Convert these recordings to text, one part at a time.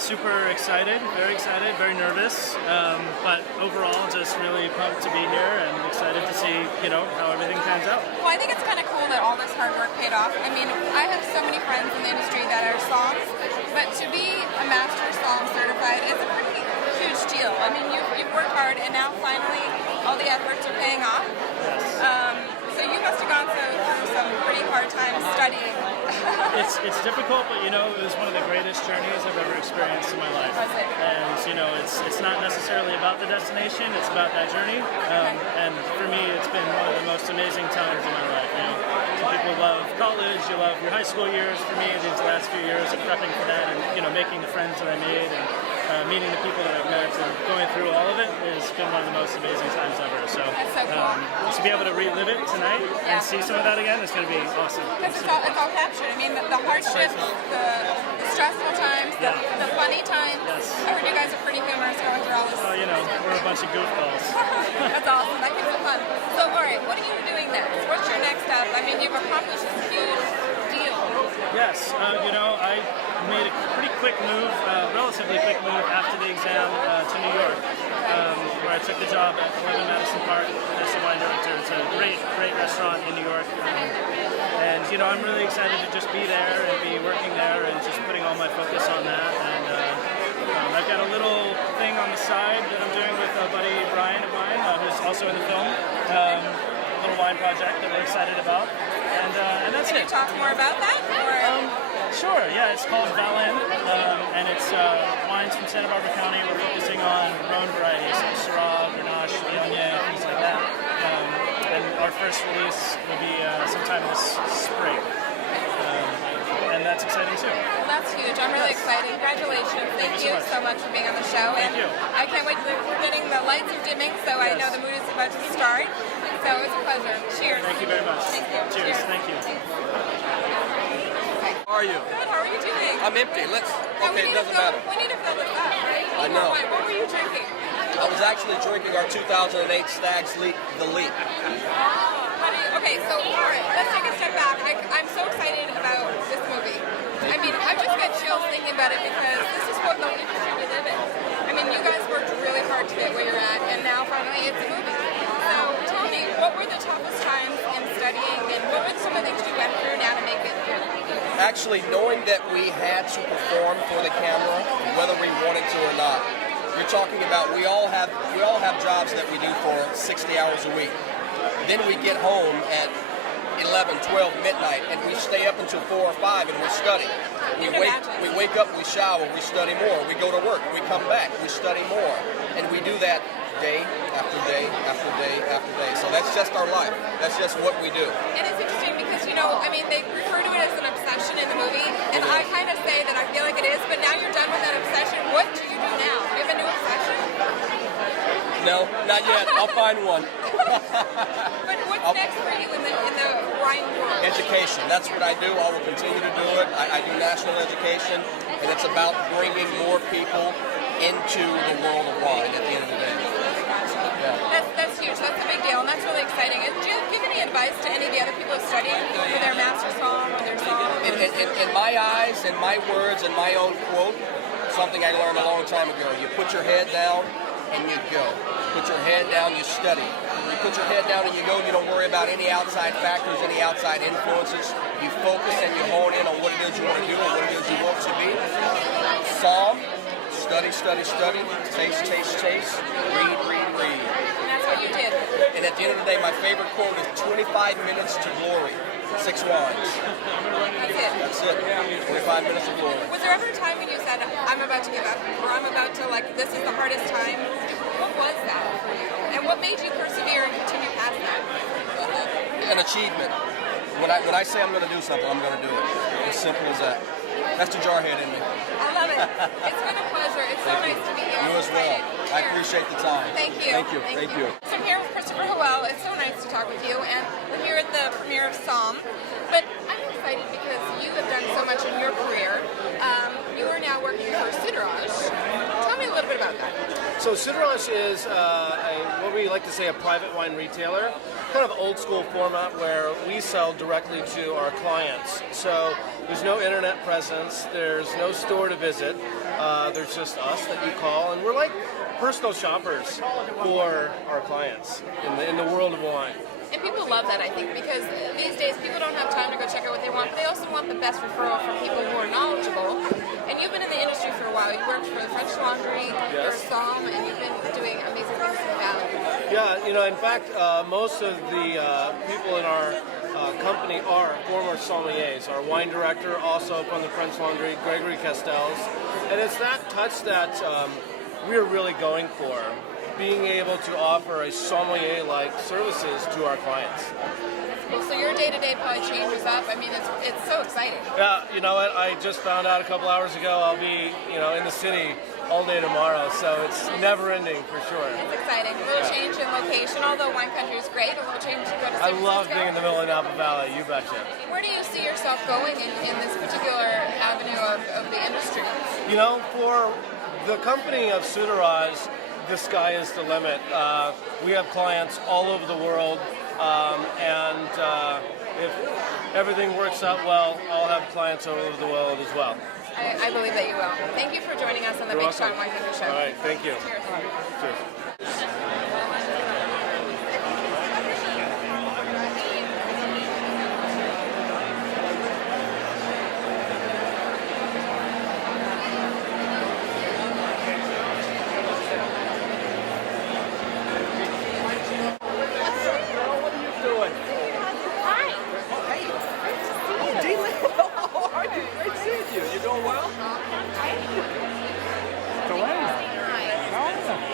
super excited, very nervous, but overall just really pumped to be here and excited to see, how everything pans out. Well, I think it's kind of cool that all this hard work paid off. I mean, I have so many friends in the industry that are somms, but to be a master somm certified is a pretty huge deal. I mean, you've worked hard, and now finally all the efforts are paying off. Yes. So you must have gone through some pretty hard times studying. It's difficult, but it was one of the greatest journeys I've ever experienced in my life. Was it? And it's not necessarily about the destination; it's about that journey. And for me, it's been one of the most amazing times in my life. Some people love college, you love your high school years. For me, these last few years of prepping for that, and making the friends that I made, and meeting the people that I've met, and going through all of it has been one of the most amazing times ever. So, that's so cool. To be able to relive it tonight and see some of that again is going to be awesome. Because it's all captured. I mean, the hardships, the stressful times, the funny times. Yes. I heard you guys are pretty humorous going through all this. Well, we're a bunch of goofballs. That's awesome. That makes it fun. So, all right, what are you doing next? What's your next step? I mean, you've accomplished this huge deal. Yes, I made a pretty quick move, relatively quick move after the exam to New York, where I took the job at 11 Madison Park as a wine director. It's a great restaurant in New York. And I'm really excited to just be there and be working there and just putting all my focus on that. And I've got a little thing on the side that I'm doing with a buddy, Brian of mine, who's also in the film. A little wine project that we're excited about. And that's Can it. you talk more about that? Sure, yeah, it's called Valin, and it's wines from Santa Barbara County. We're focusing on Rhone varieties, like Syrah, Grenache, Viognier, things like that. And our first release will be sometime this spring. And that's exciting too. Well, that's huge. I'm really excited. Congratulations. Thank you so much for being on the show. Thank you. I can't wait. We're getting the lights are dimming, so I know the mood is about to start. So it's a pleasure. Cheers. Thank you very much. Thank you. Cheers. Thank you. How are you? Good. How are you doing? I'm empty. Okay, it doesn't matter. We need to fill this up, right? I know. What were you drinking? I was actually drinking our 2008 Stag's Leap, The Leap. Okay, so all right, let's take a step back. I'm so excited about this movie. I mean, I just got chills thinking about it because this is what the industry we live in. I mean, you guys worked really hard to get where you're at, and now finally it's a movie. So tell me, what were the toughest times in studying, and what were some of the things you went through now to make it here? Actually, knowing that we had to perform for the camera, whether we wanted to or not. You're talking about we all have jobs that we do for 60 hours a week. Then we get home at 11, 12, midnight, and we stay up until 4 or 5 and we're studying. We wake up, we shower, we study more. We go to work, we come back, we study more. And we do that day after day after day after day. So that's just our life. That's just what we do. And it's interesting because, I mean, they refer to it as an obsession in the movie, and I kind of say that I feel like it is, but now you're done with that obsession. What do you do now? Do you have a new obsession? No, not yet. I'll find one. But what's next for you in the wine world? Education. That's what I do. I will continue to do it. I do national education, and it's about bringing more people into the world of wine at the end of the day. Yeah. That's huge. That's a big deal, and that's really exciting. Do you give any advice to any of the other people who study for their master's somm or their somm? In my eyes, in my words, in my own quote, something I learned a long time ago. You put your head down and you go. Put your head down, you study. When you put your head down and you go, you don't worry about any outside factors, any outside influences. You focus and you hone in on what it is you want to do and what it is you want to be. Somm, study, study, study, taste, taste, taste, read, read, read. And that's what you did. And at the end of the day, my favorite quote is 25 minutes to glory. 6 wines. That's it. That's it. 25 minutes of glory. Was there ever a time when you said, I'm about to give up, or I'm about to, this is the hardest time? What was that for you? And what made you persevere and continue past that? An achievement. When I say I'm going to do something, I'm going to do it. As simple as that. That's the jarhead in me. I love it. It's been a pleasure. It's so nice to be here. You as well. I appreciate the time. Thank you. Thank you. Thank you. So I'm here with Christopher Howell. It's so nice to talk with you, and we're here at the premiere of Somm. But I'm excited because you have done so much in your career. You are now working for Ciderage. Tell me a little bit about that. So Ciderage is what we like to say a private wine retailer. kind of old school format where we sell directly to our clients. So there's no internet presence, there's no store to visit, there's just us that you call, and we're like personal shoppers for our clients in the world of wine. And people love that, I think, because these days people don't have time to go check out what they want, but they also want the best referral from people who are knowledgeable. And you've been in the industry for a while. You worked for the French Laundry, for Somme, and you've been doing amazing things in the Valley. Yeah, in fact, most of the people in our company are former sommeliers. Our wine director, also from the French Laundry, Gregory Castells. And it's that touch that we're really going for, being able to offer a sommelier-like services to our clients. Well, so your day-to-day probably changes up. I mean, it's so exciting. Yeah, you know what? I just found out a couple hours ago I'll be, in the city all day tomorrow, so it's never-ending for sure. It's exciting. A little change in location, although wine country is great. A little change to go to San Francisco. I love being in the middle of Napa Valley. You betcha. Where do you see yourself going in this particular avenue of the industry? For the company of Sudaraj, the sky is the limit. We have clients all over the world, and if everything works out well, I'll have clients all over the world as well. I believe that you will. Thank you for joining us on the Big Shot Wine Country Show. All right, thank you. Cheers. Cheers.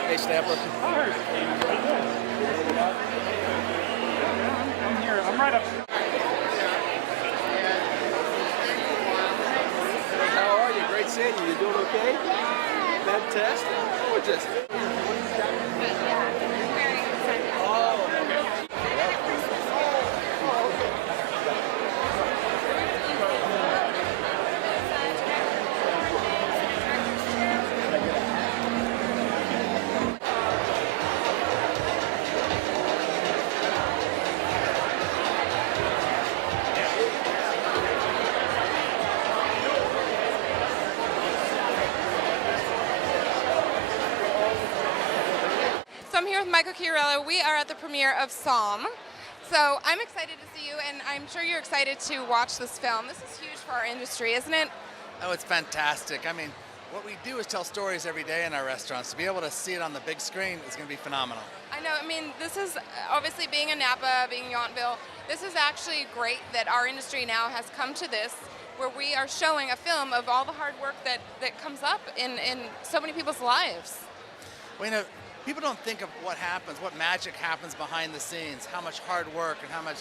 Hey, Snapper. I'm here. I'm right up. How are you? Great seeing you. You doing okay? Fantastic. Gorgeous. So I'm here with Michael Chiarello. We are at the premiere of Somme. So I'm excited to see you, and I'm sure you're excited to watch this film. This is huge for our industry, isn't it? Oh, it's fantastic. I mean, what we do is tell stories every day in our restaurants. To be able to see it on the big screen is going to be phenomenal. I know. I mean, this is obviously being in Napa, being in Yountville. This is actually great that our industry now has come to this, where we are showing a film of all the hard work that comes up in so many people's lives. Well, people don't think of what happens, what magic happens behind the scenes, how much hard work and how much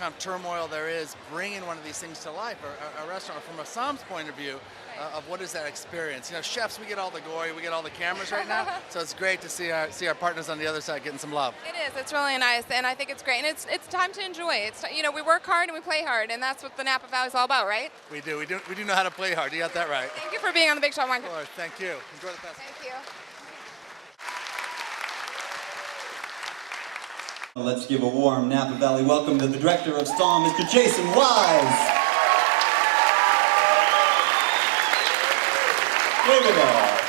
kind of turmoil there is bringing one of these things to life. A restaurant, from a Somme's point of view, of what is that experience. Chefs, we get all the glory, we get all the cameras right now, so it's great to see our partners on the other side getting some love. It is. It's really nice, and I think it's great. And it's time to enjoy. It's we work hard and we play hard, and that's what the Napa Valley is all about, right? We do know how to play hard. You got that right. Thank you for being on the Big Shot Wine. Of course, thank you. Enjoy the festival. Thank you. Let's give a warm Napa Valley welcome to the director of Somme, Mr. Jason Wise. Look at that.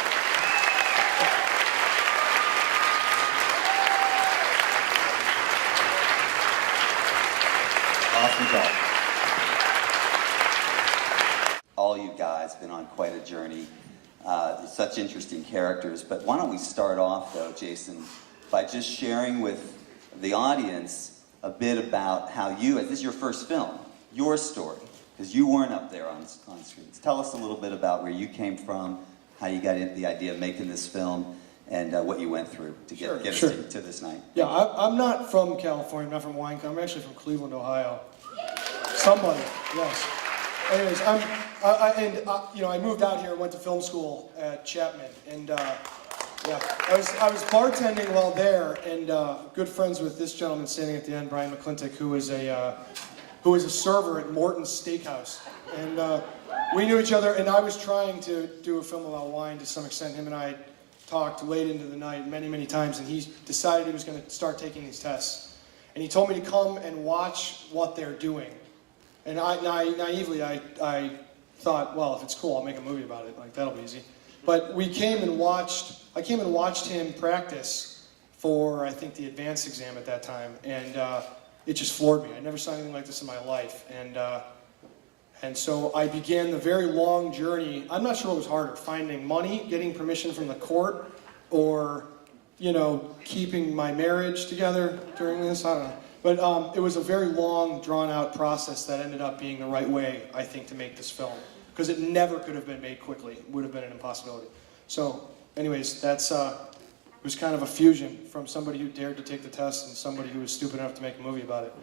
Awesome job. All you guys been on quite a journey. Such interesting characters. But why don't we start off, though, Jason, by just sharing with the audience a bit about how this is your first film, your story, because you weren't up there on screens. Tell us a little bit about where you came from, how you got into the idea of making this film, and what you went through to get us to this night. Yeah, I'm not from California, I'm not from wine country. I'm actually from Cleveland, Ohio. Somebody, yes. Anyways, I moved out here and went to film school at Chapman, and yeah, I was bartending while there, and good friends with this gentleman standing at the end, Brian McClintock, who was a server at Morton's Steakhouse, and we knew each other. And I was trying to do a film about wine to some extent. Him and I talked late into the night many times, and he decided he was going to start taking these tests. And he told me to come and watch what they're doing. And naively, I thought, well, if it's cool, I'll make a movie about it. Like, that'll be easy. But I came and watched him practice for, I think, the advanced exam at that time. And it just floored me. I never saw anything like this in my life. And so I began the very long journey. I'm not sure what was harder, finding money, getting permission from the court, or, you know, keeping my marriage together during this. I don't know. But it was a very long, drawn-out process that ended up being the right way, I think, to make this film. Because it never could have been made quickly. It would have been an impossibility. So, anyways, that's it was kind of a fusion from somebody who dared to take the test and somebody who was stupid enough to make a movie about it.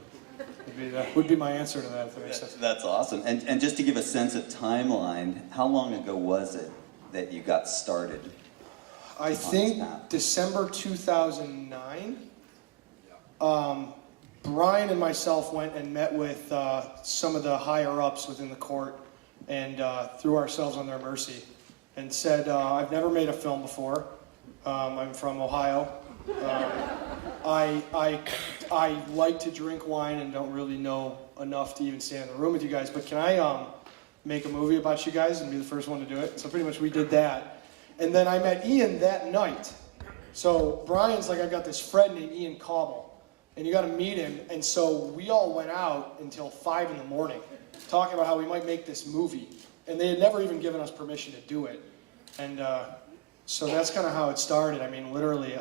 Would be my answer to that, if that makes sense. That's awesome. And just to give a sense of timeline, how long ago was it that you got started? I think December 2009. Brian and myself went and met with some of the higher-ups within the court and threw ourselves on their mercy and said, I've never made a film before. I'm from Ohio. I like to drink wine and don't really know enough to even stand in the room with you guys, but can I make a movie about you guys and be the first one to do it? So pretty much we did that. And then I met Ian that night. So Brian's like, I've got this friend named Ian Cobble, and you got to meet him. And so we all went out until 5 in the morning talking about how we might make this movie. And they had never even given us permission to do it. And so that's kind of how it started. I mean, literally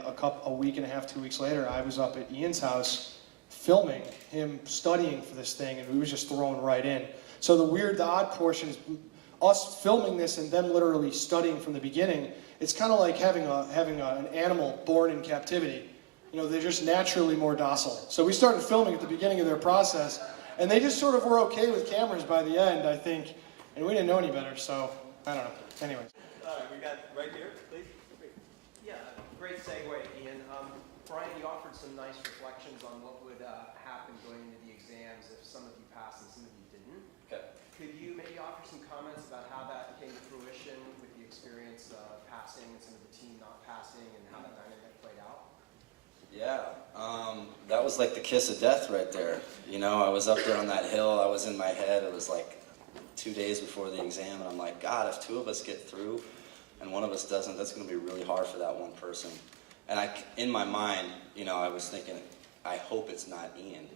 a week and a half, 2 weeks later, I was up at Ian's house filming him studying for this thing, and we was just thrown right in. So the odd portion is us filming this and them literally studying from the beginning. It's kind of like having an animal born in captivity. You know, they're just naturally more docile. So we started filming at the beginning of their process, and they just sort of were okay with cameras by the end, I think, and we didn't know any better, so I don't know. Anyways. We got right here, please. Yeah, great segue, Ian. Brian, you offered some nice reflections on what would happen going into the exams if some of you passed and some of you didn't. Okay. Could you maybe offer some comments about how that came to fruition with the experience of passing and some of the team not passing and how that dynamic played out? Yeah, that was like the kiss of death right there. You know, I was up there on that hill. I was in my head. It was like 2 days before the exam, and I'm like, God, if 2 of us get through and one of us doesn't, that's going to be really hard for that one person. And in my mind, you know, I was thinking, I hope it's not Ian,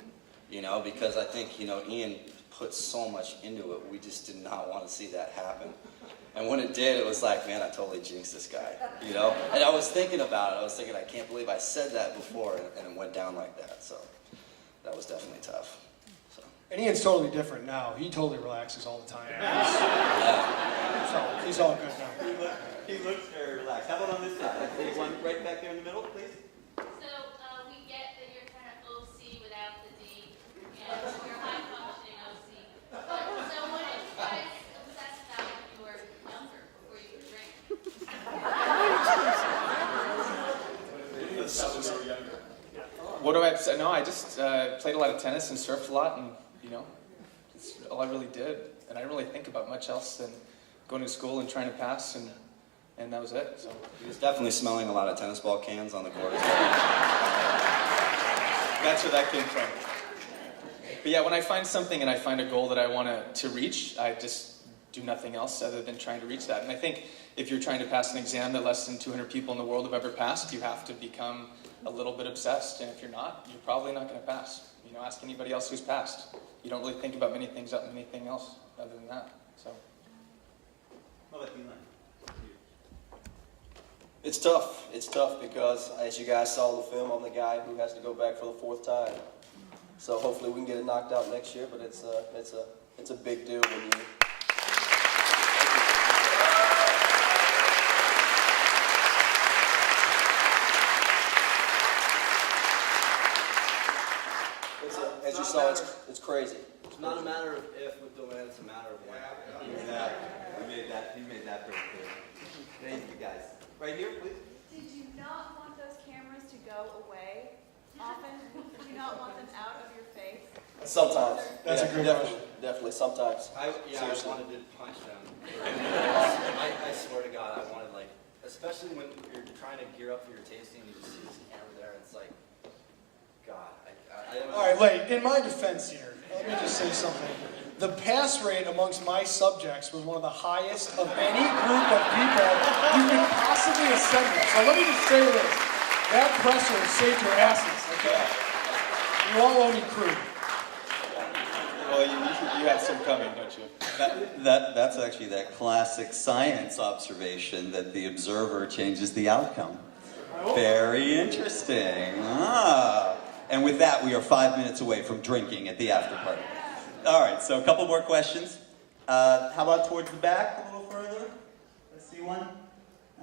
you know, because I think, you know, Ian put so much into it. We just did not want to see that happen. And when it did, it was like, man, I totally jinxed this guy, you know? And I was thinking about it. I was thinking, I can't believe I said that before, and it went down like that. So that was definitely tough. So. And Ian's totally different now. He totally relaxes all the time. So he's all good now. He looks very relaxed. How about on this side? One right back there in the middle, please. So we get that you're kind of OC without the D, and you're high functioning OC. So what did you guys obsess about when you were younger, before you could drink? What do I say? No, I just played a lot of tennis and surfed a lot, and you know, it's all I really did. And I didn't really think about much else than going to school and trying to pass, and that was it. So He was definitely smelling a lot of tennis ball cans on the court. that's where that came from. But yeah, when I find something and I find a goal that I want to reach, I just do nothing else other than trying to reach that. And I think if you're trying to pass an exam that less than 200 people in the world have ever passed, you have to become a little bit obsessed. And if you're not, you're probably not going to pass. You know, ask anybody else who's passed. You don't really think about anything else other than that. So. It's tough. It's tough because, as you guys saw the film, I'm the guy who has to go back for the 4th time. So hopefully we can get it knocked out next year. But it's a big deal when you. As you saw, it's crazy. It's not a matter of if with Deland, it's a matter of when. Exactly. You made that pretty clear. Thank you, guys. Right here, please. Did you not want those cameras to go away often? Did you not want them out of your face? Sometimes. That's a great question. Definitely, sometimes. I Seriously. wanted to punch them. I swear to God, I wanted, like, especially when you're trying to gear up for your tasting, you just see this camera there, and it's like, God, I All right, wait. In my defense here, let me just say something. The pass rate amongst my subjects was one of the highest of any group of people you could possibly assemble. So let me just say this. That presser saved your asses, okay? You all owe me crew. Well, you have some coming, don't you? That's actually that classic science observation that the observer changes the outcome. Very interesting. And with that, we are 5 minutes away from drinking at the after party. All right, so a couple more questions. How about towards the back, a little further? Let's see one.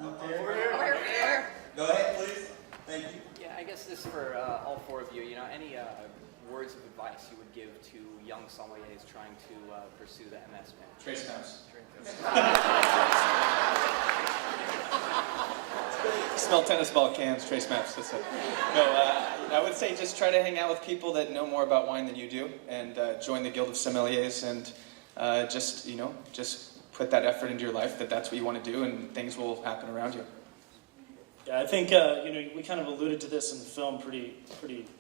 Out there. Go ahead, please. Thank you. Yeah, I guess this is for all four of you. You know, any words of advice you would give to young sommeliers trying to pursue the MS pen? Trace maps. Smell tennis ball cans, trace maps. That's it. No, I would say just try to hang out with people that know more about wine than you do, and join the Guild of Sommeliers, and just put that effort into your life that that's what you want to do, and things will happen around you. Yeah, I think we kind of alluded to this in the film pretty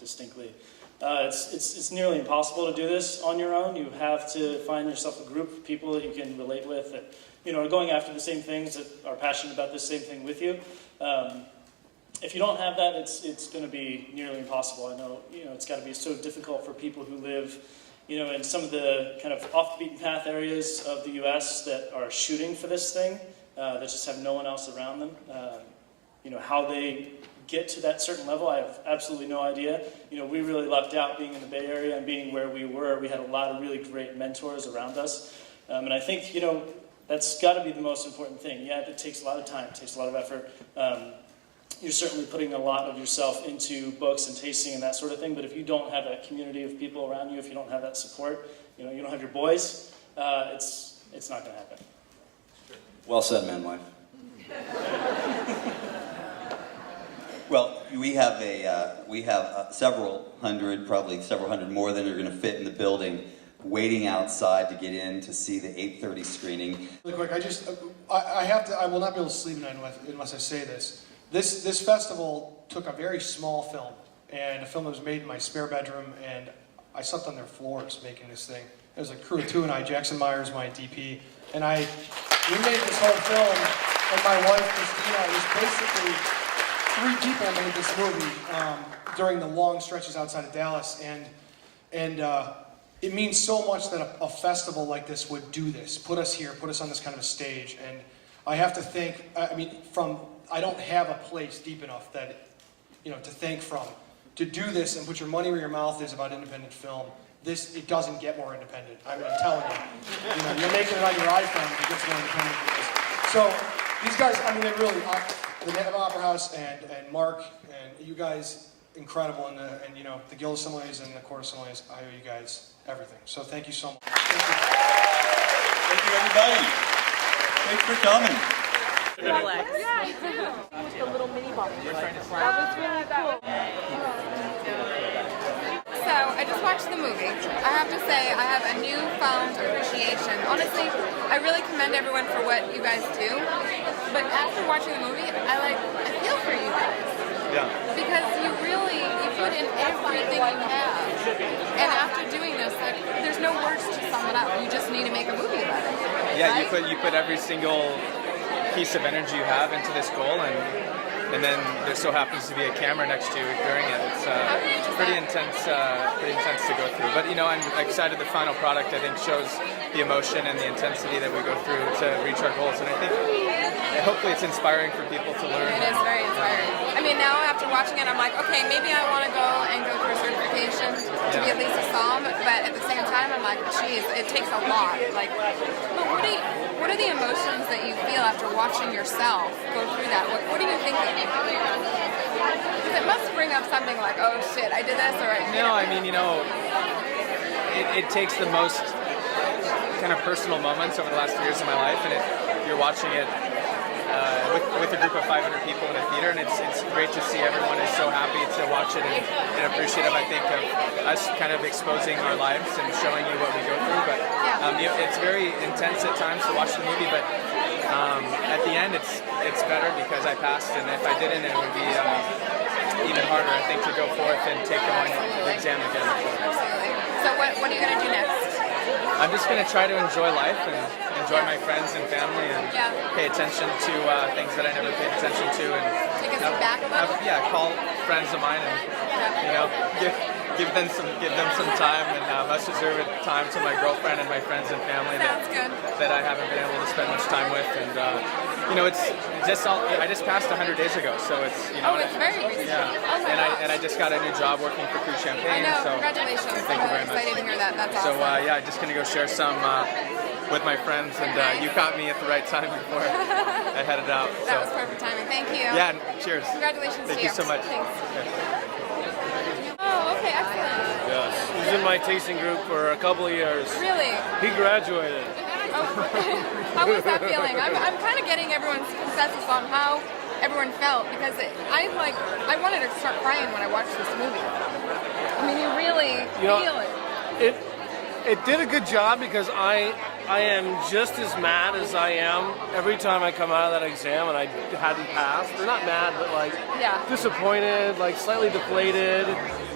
distinctly. It's nearly impossible to do this on your own. You have to find yourself a group of people that you can relate with, that are going after the same things, that are passionate about the same thing with you. If you don't have that, it's going to be nearly impossible. I know it's got to be so difficult for people who live in some of the kind of off the beaten path areas of the U.S. that are shooting for this thing, that just have no one else around them. How they get to that certain level, I have absolutely no idea. We really lucked out being in the Bay Area and being where we were. We had a lot of really great mentors around us. And I think, that's got to be the most important thing. Yeah, it takes a lot of time, it takes a lot of effort. You're certainly putting a lot of yourself into books and tasting and that sort of thing, but if you don't have that community of people around you, if you don't have that support, you don't have your boys, it's not going to happen. Well said, man, wife. Well, we have several hundred more than are going to fit in the building, waiting outside to get in to see the 8:30 screening. Really quick, I will not be able to sleep tonight unless I say this. This festival took a very small film, and a film that was made in my spare bedroom, and I slept on their floors making this thing. It was a crew of two and I, Jackson Myers, my DP, and we made this whole film, and my wife, Christina, it was basically 3 people made this movie during the long stretches outside of Dallas, and it means so much that a festival like this would do this, put us here, put us on this kind of a stage, and I have to think, I don't have a place deep enough that, to thank from. To do this and put your money where your mouth is about independent film, it doesn't get more independent. I'm telling you. You're making it on your iPhone, it gets more independent than this. So, these guys, they really, the Napa Opera House and Mark, and you guys, incredible, and the Guild of Sommeliers and the Court of Sommeliers, I owe you guys everything. So thank you so much. Thank you, everybody. Thanks for coming. Rolex. Yeah, I do. With the little mini bump. That was really cool. So, I just watched the movie. I have to say, I have a newfound appreciation. Honestly, I really commend everyone for what you guys do. But after watching the movie, I feel for you guys. Yeah. Because you put in everything you have. And after doing this, there's no words to sum it up. You just need to make a movie about it. Yeah, right? you put every single piece of energy you have into this goal, and then there so happens to be a camera next to you during it. It's pretty intense to go through. But I'm excited. The final product, I think, shows the emotion and the intensity that we go through to reach our goals. And I think hopefully it's inspiring for people to learn. It is very inspiring. Now after watching it, I'm like, okay, maybe I want to go through a certification to be at least a Somm. But at the same time, I'm like, geez, it takes a lot. But what are the emotions that you feel after watching yourself go through that? What are you thinking? Because it must bring up something like, oh shit, I did this, or No, it takes the most kind of personal moments over the last 3 years of my life, and you're watching it with a group of 500 people in a theater, and it's great to see everyone is so happy to watch it and appreciative, I think, of us kind of exposing our lives and showing you what we go through. But it's very intense at times to watch the movie, but at the end it's better because I passed, and if I didn't, it would be even harder, I think, to go forth and take the exam again. Absolutely. So what are you going to do next? I'm just going to try to enjoy life and enjoy my friends and family and pay attention to things that I never paid attention to. And take a step back a little? Call friends of mine and give them some time and much deserved time to my girlfriend and my friends and family that I haven't been able to spend much time with. And it's just I just passed 100 days ago, so it's it's very recent. Yeah, Oh my gosh. and I just got a new job working for Crude Champagne. I know. So Congratulations. thank you very much. Excited to hear that. That's awesome. So I'm just gonna go share some with my friends, and you caught me at the right time before I headed out. That was perfect timing. Thank you. Yeah. Cheers. Congratulations Thank to you. you so much. Thanks. Oh, okay, excellent. Yes, he was in my tasting group for a couple of years. Really? He graduated. Oh, how was that feeling? I'm kind of getting everyone's consensus on how everyone felt because I wanted to start crying when I watched this movie. I mean, you really feel it. It did a good job because I am just as mad as I am every time I come out of that exam and I hadn't passed. Or not mad, but like disappointed, like slightly deflated.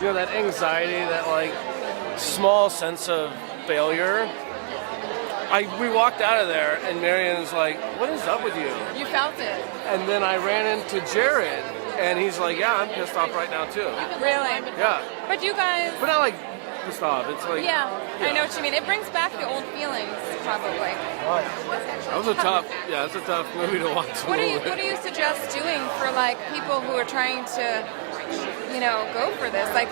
That anxiety, that like small sense of failure. We walked out of there and Marian's like, "What is up with you?" You felt it. And then I ran into Jared and he's like, "Yeah, I'm pissed off right now too." Really? Yeah. But you guys. But not like pissed off. It's like. Yeah, I know what you mean. It brings back the old feelings, probably. Right. That was a tough. Yeah, it's a tough movie to watch. What do you suggest doing for like people who are trying to, go for this? Like,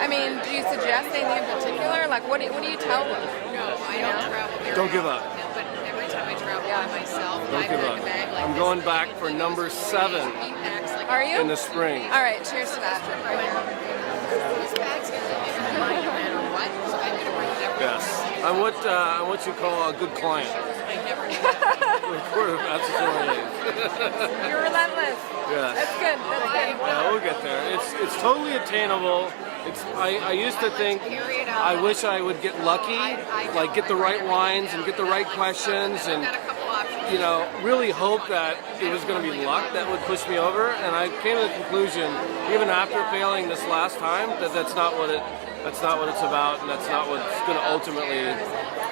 I mean, do you suggest anything in particular? Like, what do you tell them? No, I don't travel very Don't give up. But every time I travel by myself, Don't give up. I'm going back for number 7 Are you? in the spring. All right, cheers to that. These bags are in mine no matter what, so I'm going to bring them. Yes. I'm what you call a good client. I never do. That's what it is. You're relentless. Yes. That's good. That's good. Yeah, we'll get there. It's totally attainable. I used to think I wish I would get lucky, like get the right wines and get the right questions and really hope that it was going to be luck that would push me over. And I came to the conclusion, even after failing this last time, that's not what it's about, and that's not what's going to ultimately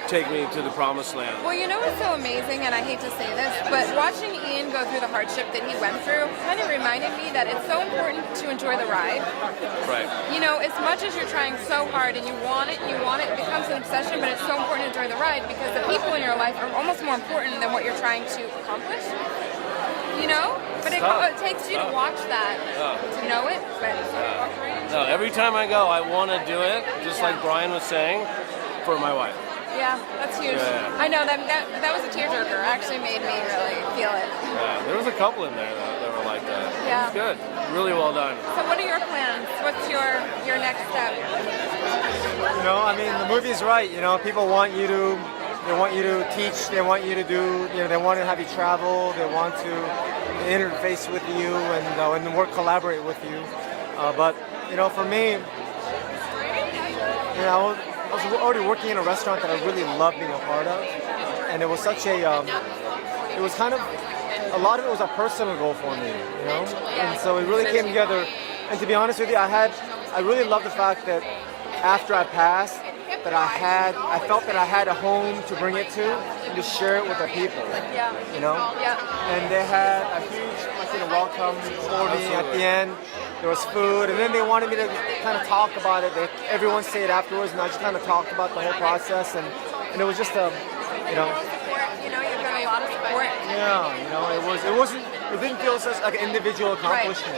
take me to the promised land. Well, what's so amazing, and I hate to say this, but watching Ian go through the hardship that he went through kind of reminded me that it's so important to enjoy the ride. Right. As much as you're trying so hard and you want it, it becomes an obsession, but it's so important to enjoy the ride because the people in your life are almost more important than what you're trying to accomplish. But it takes you to watch that, to know it. But No, every time I go, I want to do it, just like Brian was saying, for my wife. Yeah, that's huge. Yeah. I know that was a tearjerker. Actually made me really feel it. Yeah, there was a couple in there that were like that. Yeah. It was good. Really well done. So what are your plans? What's your next step? The movie's right. People want you to. They want you to teach. They want you to do. They want to have you travel. They want to interface with you and work, collaborate with you. But for me, I was already working in a restaurant that I really loved being a part of, and it was such a. It was kind of. A lot of it was a personal goal for me, and so it really came together. And to be honest with you, I really loved the fact that after I passed, that I felt that I had a home to bring it to and to share it with the people. Yeah. And they had a huge welcome for me at the end. There was food, and then they wanted me to kind of talk about it. Everyone stayed afterwards, and I just kind of talked about the whole process, and it was just You've got a lot of support. It didn't feel such like an individual accomplishment,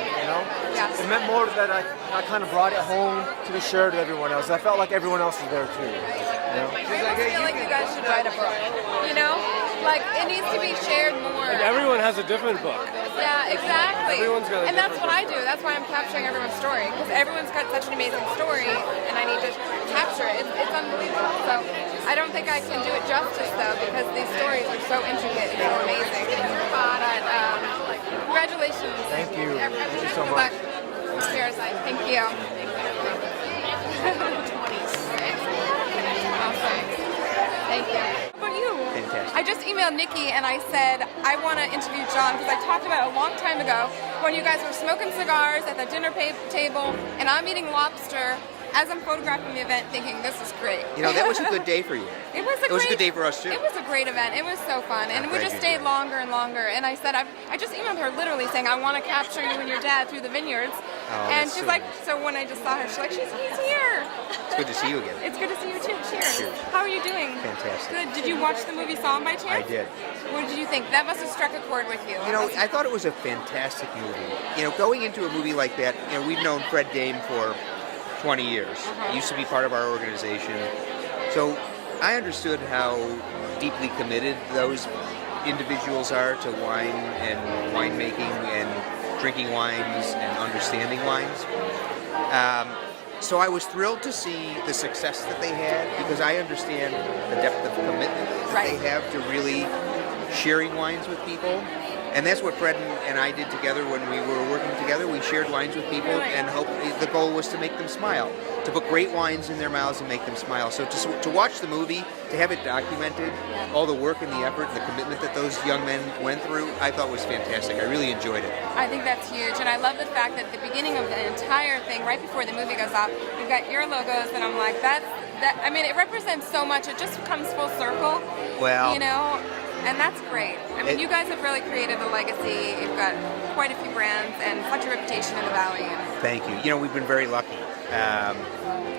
Yes. It meant more that I kind of brought it home to be shared with everyone else. I felt like everyone else was there too. I almost feel like you guys should write a book. Like it needs to be shared more. And everyone has a different book. Yeah, exactly. Everyone's got a and that's different what I do. That's why I'm capturing everyone's story because everyone's got such an amazing story, and I need to capture it. It's unbelievable. So I don't think I can do it justice though because these stories are so intricate and so amazing. But congratulations. Thank you. Thank you so Good much. luck. Cheers. Thank you. Awesome. Thank you. How about you? Fantastic. I just emailed Nikki and I said I want to interview John because I talked about it a long time ago when you guys were smoking cigars at the dinner table, and I'm eating lobster as I'm photographing the event, thinking this is great. You know, that was a good day for you. It was a good day for us too. It was a great event. It was so fun, and we glad just you stayed enjoyed longer and longer. And I said, I just emailed her literally saying, I want to capture you and your dad through the vineyards. Oh, and that's she's so like, nice. so when I just saw her, she's like, he's here. It's good to see you again. It's good to see you too. Cheers. Cheers. How are you doing? Fantastic. Good. Did you watch the movie Psalm by chance? I did. What did you think? That must have struck a chord with you. You know, I thought it was a fantastic movie. You know, going into a movie like that, you know, we've known Fred Dame for 20 years. He used to be part of our organization. So I understood how deeply committed those individuals are to wine and winemaking and drinking wines and understanding wines. So I was thrilled to see the success that they had, because I understand the depth of commitment that they have to really sharing wines with people. And that's what Fred and I did together when we were working together. We shared wines with people, and the goal was to make them smile, to put great wines in their mouths and make them smile. So to watch the movie, to have it documented, all the work and the effort and the commitment that those young men went through, I thought was fantastic. I really enjoyed it. I think that's huge, and I love the fact that at the beginning of the entire thing, right before the movie goes off, you've got your logos, and I'm like, that. I mean, it represents so much. It just comes full circle. Well, you know. And that's great. I mean, you guys have really created a legacy. You've got quite a few brands and such a reputation in the Valley. Thank you. You know, we've been very lucky.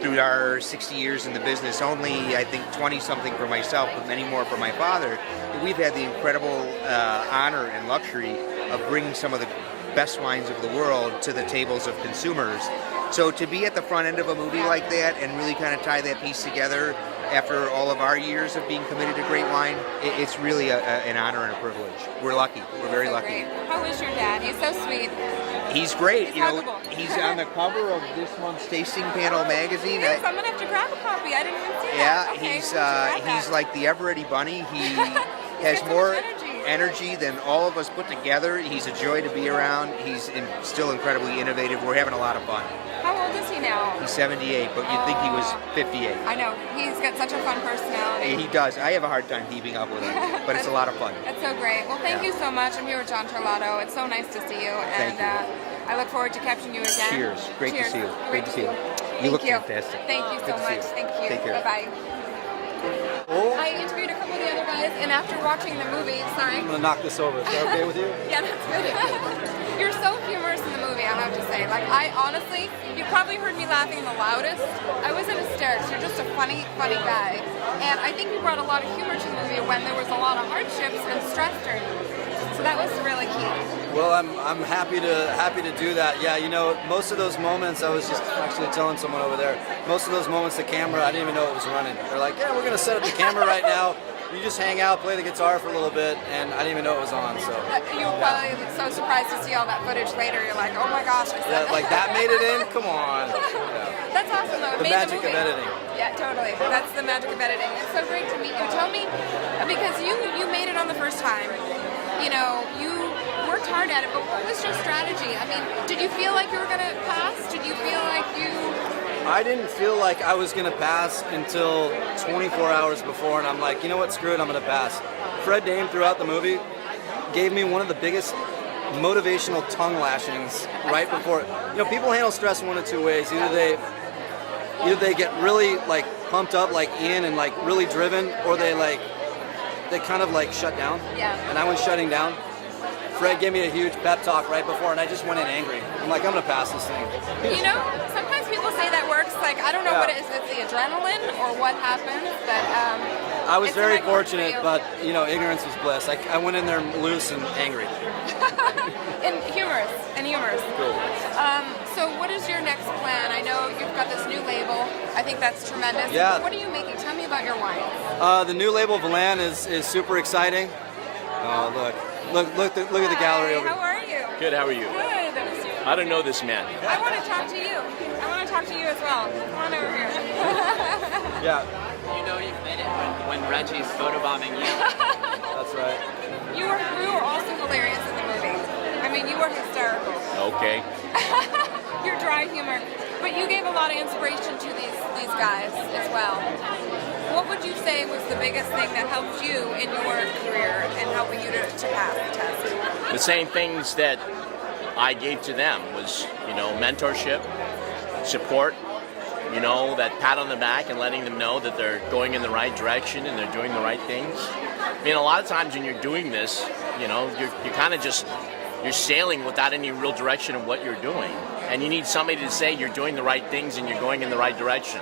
Through our 60 years in the business, only I think 20-something for myself, but many more for my father, we've had the incredible honor and luxury of bringing some of the best wines of the world to the tables of consumers. So to be at the front end of a movie like that and really kind of tie that piece together after all of our years of being committed to great wine, it's really an honor and a privilege. We're lucky. We're very lucky. Great. How is your dad? He's so sweet. He's great. He's you know, huggable. he's on the cover of this month's Tasting Panel magazine. Yes, I'm gonna have to grab a copy. I didn't even see Yeah, that. Okay, he's like the Eveready Bunny. He has more energy than all of us put together. He's a joy to be around. He's still incredibly innovative. We're having a lot of fun. How old is he now? He's 78, but you'd think he was 58. I know. He's got such a fun personality. He does. I have a hard time keeping up with him, but it's a lot of fun. That's so great. Well, thank you so much. I'm here with John Torlato. It's so nice to see you. Thank And I look forward to capturing you again. Cheers. Great to see you. Great to see you. You look fantastic. Thank you so much. Thank you. Take care. Bye-bye. I interviewed a couple of the other guys, and after watching the movie, sorry. I'm gonna knock this over. Is that okay with you? Yeah, that's good. You're so humorous in the movie, I have to say. Like, I honestly, you probably heard me laughing the loudest. I was in hysterics. You're just a funny, funny guy. And I think you brought a lot of humor to the movie when there was a lot of hardships and stress during the movie. So that was really key. Well, I'm happy to do that. Yeah, you know, most of those moments, I was just actually telling someone over there, most of those moments the camera, I didn't even know it was running. They're like, yeah, we're gonna set up the camera right now. You just hang out, play the guitar for a little bit, and I didn't even know it was on. So You were probably so surprised to see all that footage later. You're like, oh my gosh, I said yeah, like that made it in. Come on. That's awesome though. It The made magic the of movie. editing. Yeah, totally. That's the magic of editing. It's so great to meet you. Tell me, because you made it on the first time. You know, you worked hard at it, but what was your strategy? I mean, did you feel like you were gonna pass? Did you feel like you? I didn't feel like I was going to pass until 24 hours before, and I'm like, you know what, screw it, I'm going to pass. Fred Dame, throughout the movie, gave me one of the biggest motivational tongue lashings right before. You know, people handle stress one of two ways. Either they get really, like, pumped up, like Ian, and, like, really driven, or they kind of, like, shut down. Yeah. And I went shutting down. Fred gave me a huge pep talk right before, and I just went in angry. I'm like, I'm going to pass this thing. You know, sometimes people say that works. Like, I don't know what it is. It's the adrenaline or what happens, but I was it very seemed like it worked for fortunate, you. but, you know, ignorance was bliss. I went in there loose and angry. And humorous. Cool. So what is your next plan? I know you've got this new label. I think that's tremendous. Yeah. What are you making? Tell me about your wine. The new label, Valan, is super exciting. Oh, look at the gallery over How are you? Good, how are you? Good. I don't know this man. I want to talk to you. I want to talk to you as well. Come on over here. Yeah. You know you've made it when Reggie's photobombing you. That's right. You were also hilarious in the movie. I mean, you were hysterical. Okay. Your dry humor. But you gave a lot of inspiration to these guys as well. What would you say was the biggest thing that helped you in your career and helping you to pass the test? The same things that I gave to them was, mentorship, support, that pat on the back and letting them know that they're going in the right direction and they're doing the right things. I mean, a lot of times when you're doing this, you're kind of just, you're sailing without any real direction of what you're doing. And you need somebody to say you're doing the right things and you're going in the right direction.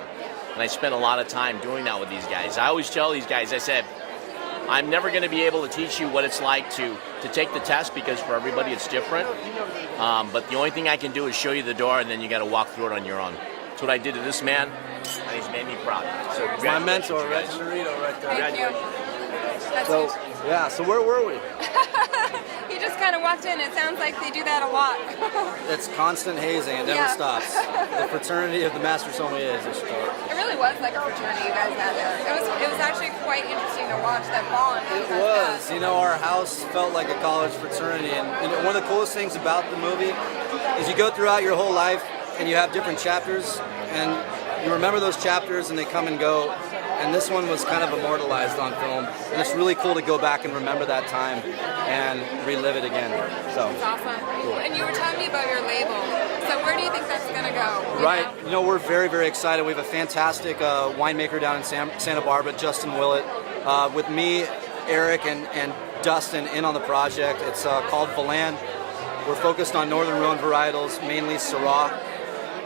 And I spent a lot of time doing that with these guys. I always tell these guys, I said, I'm never going to be able to teach you what it's like to take the test because for everybody it's different. But the only thing I can do is show you the door and then you got to walk through it on your own. That's what I did to this man, and he's made me proud. So My mentor, Reggie Dorito, right there. Thank you. That's So, yeah, so where were we? He just kind of walked in. It sounds like they do that a lot. It's constant hazing. It never Yeah. stops. The fraternity of the Master Sommeliers is short. It really was like a fraternity you guys had there. It was actually quite interesting to watch that bond. It was. Our house felt like a college fraternity. And one of the coolest things about the movie is you go throughout your whole life and you have different chapters and you remember those chapters and they come and go. And this one was kind of immortalized on film. And it's really cool to go back and remember that time and relive it again. So. It's awesome. Cool. And you were telling me about your label. So where do you think that's going to go? Right. We're very, very excited. We have a fantastic winemaker down in Santa Barbara, Justin Willett, with me, Eric, and Dustin in on the project. It's called Valan. We're focused on Northern Rhone varietals, mainly Syrah.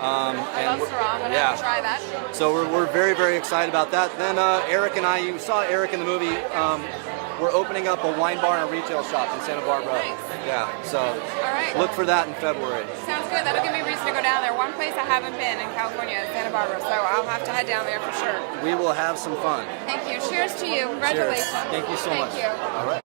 I love Syrah. I'm going to have to try that. So we're very, very excited about that. Then Eric and I, you saw Eric in the movie, we're opening up a wine bar and a retail shop in Santa Barbara. Nice. Yeah, so All right. look for that in February. Sounds good. That'll give me a reason to go down there. One place I haven't been in California is Santa Barbara, so I'll have to head down there for sure. We will have some fun. Thank you. Cheers to you. Congratulations. Cheers. Thank you so much. Thank you. All right.